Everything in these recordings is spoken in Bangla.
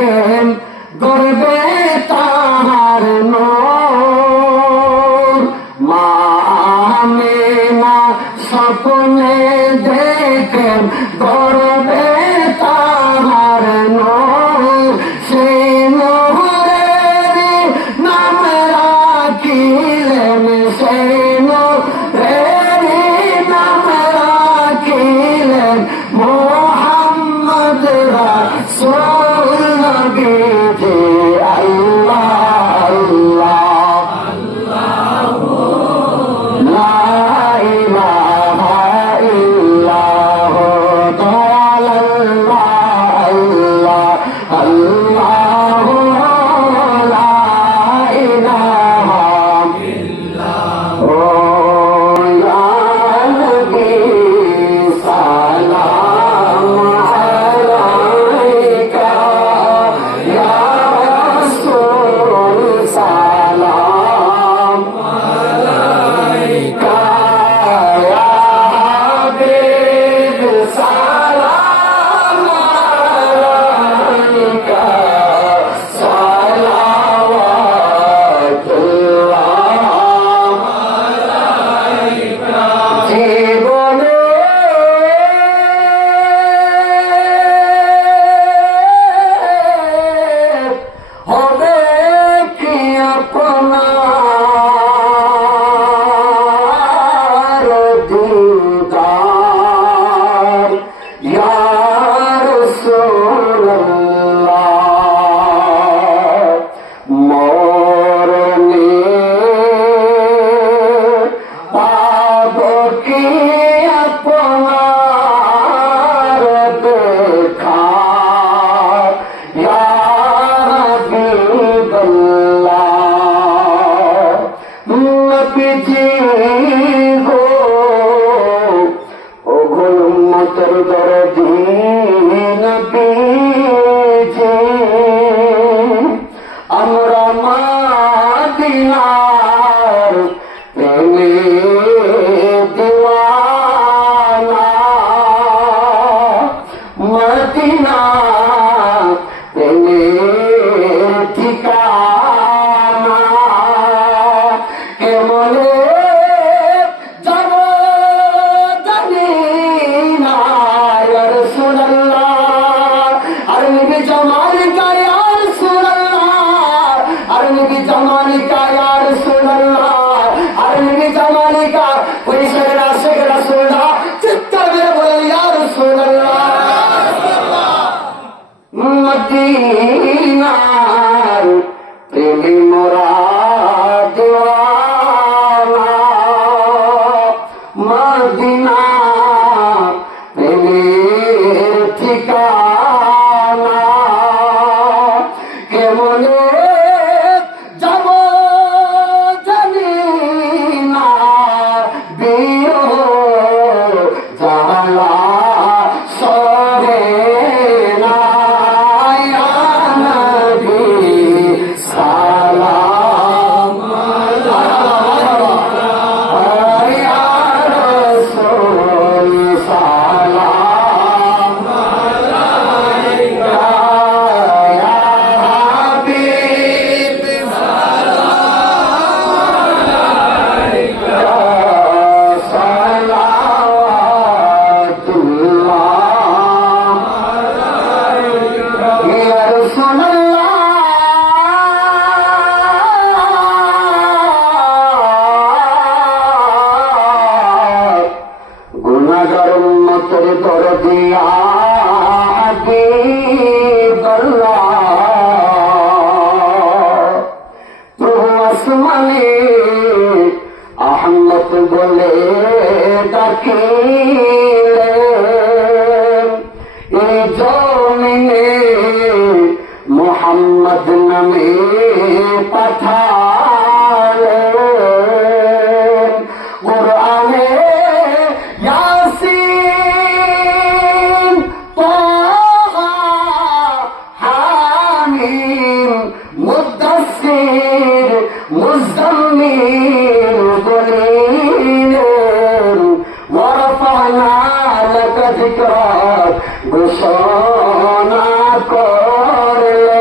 দেখেন গর্বে তাহার নূর মা আমিনা স্বপ্নে দেখেন গর্বে তাহার নূর সেই নূরের নাম রাখিলেন সেই নূরের নাম রাখিলেন মোহাম্মদ রাসূল নবী জি আল্লাহ আল্লাহ লা ইলাহা ইল্লাল্লাহ আল্লাহ আল্লাহ লা ইলাহা ইল্লাল্লাহ ও ইয়া নবী সালাম আলাইকা ইয়া রাসূল সালাম আলাইকা ইয়া হাবিব সালাম আলাইকা সালাওয়াতুল্লাহ আলাইকা জীবনে হবে কি আপনার দিদার ইয়া রাসূলুল্লাহ মরণে পাব কি আপনার দেখা ইয়া হাবিবাল্লাহ নবীজি গো ও গো উম্মতের দরদি নবীজি আমরা মদিনার প্রেমে দিওয়ানা মদিনা প্রেমে ঠিকানা কেমনে যাব জানি না ইয়া রাসূলুল্লাহ আর নবী জামালিকা ইয়া রাসূলুল্লাহ আর নবী জামালিকা ইয়া রাসূলুল্লাহ আর নবী জামালিকা ওই শেখরা শেখ রাসূলুল্লাহ চিৎকার করে বলে ইয়া রাসূলুল্লাহ মদিনার প্রেমে মোরা দিওয়ানা মদিনা প্রেমের ঠিকানা কেমনে যাব জানি না বিরহ জ্বালা সহে না ইয়া নবী সালাম আলাইকা ইয়া রাসূল সালাম আলাইকা ইয়া হাবিব সালাম আলাইকা সালাওয়াতুল্লাহ ইয়া রাসূলুল্লাহ গুনাহগার উম্মতের দরদি হাবিবাল্লাহ প্রভু আসমানে আহমদ বলে ডাকিলেন এই জমিনে মোহাম্মদ নামে পাঠালেন কোরআনে ইয়াসিন তাহা হামিম মুদ্দাসসির মুজাম্মিল বলিলেন ওয়ারাফা'না লাকা যিকরাক ঘোষণা করলেন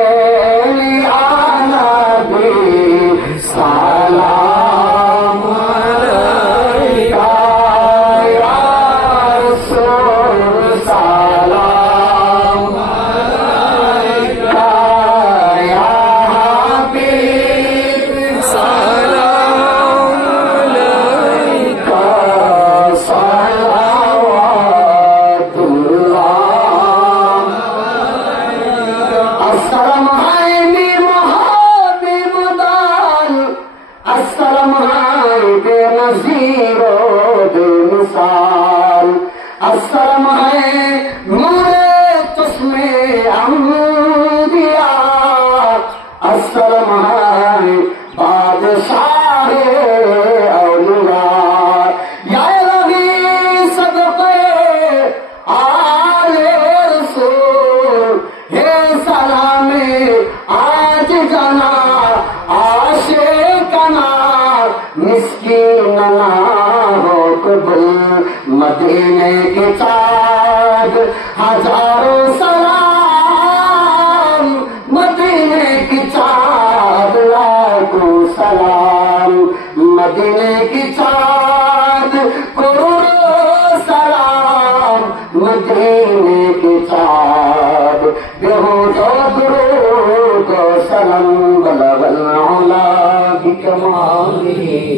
मकबूल मदीने की चाँद हजारों सलाम मदीने की चाँद लाखों सलाम मदीने की चाँद करोड़ों सलाम मदीने की चाँद बेहुदा दुरूद सलाम बलगल उला बिकमालिही